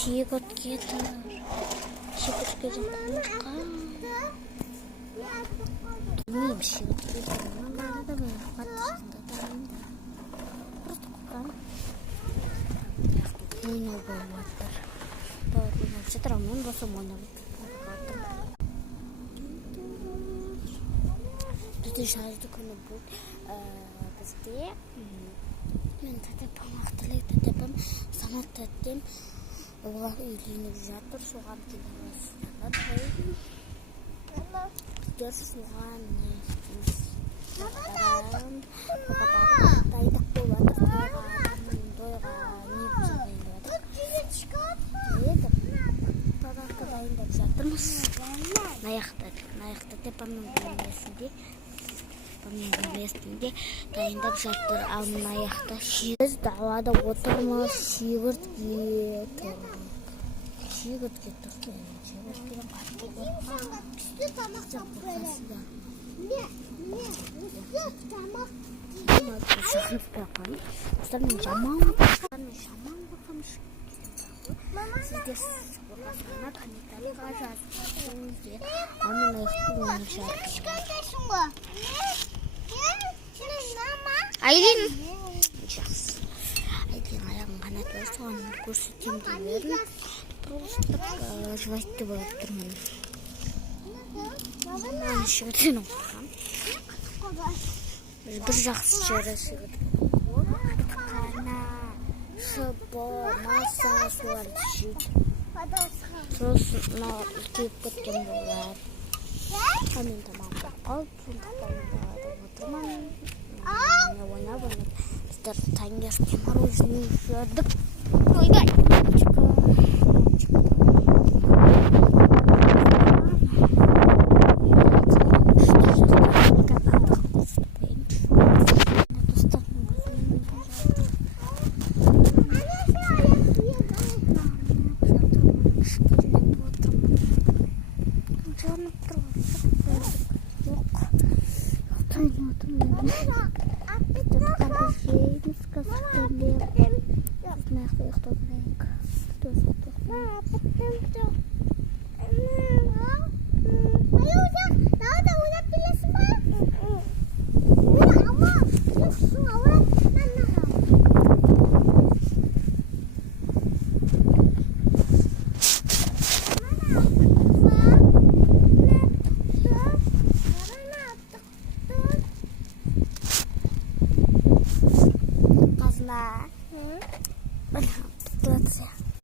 Шегіртке тұр. Шегіртке жатқанға. Білмеймін, шегіртке тұр. Мынаны да мен қатысында дайында. Просто қоқам. Ойнау болып жатыр. Бауыр ойнап жатыр, мен болсам ойнап жатыр. Бізде жазды күні бұл. Бізде мен тәтепам, ақтылай тәтепам, санат тәтем. Олар үйленіп жатыр, соған келеміз. Біздер соған не істейміз? Дайындық болып жатыр. Тойға не бұза дайындап жатыр. Дайындап жатырмыз. Наяқты тәтепамның бөлмесінде дайындап жатыр. Ал мына жақта біз далада отырмыз. Шегіртке тұр. Шегіртке тұр. Шегірткеден қатты қорқам. Түсті тамақ тапқырады. Шақырып қойған. Мен жаман бақам. Сіздер қорқасына комментарийға жазыңыздар. Ал мен аяқты ойнап жатырмын. Айлин жақсы. Айлин аяғын қанат бар, соған көрсетем демерін. Просто жвайтты болып тұрмын. Мен шегірткен оқырғам. Бір жақсы жері шегірткен. Қана, шыбы, маса, соларды жейді. Сосын үлкейіп кеткен болады. Мен тамағымды қалып, сондықтан отырмын. Ойнап, біздер таңертең мороженое жедік. Ойбай! Mama,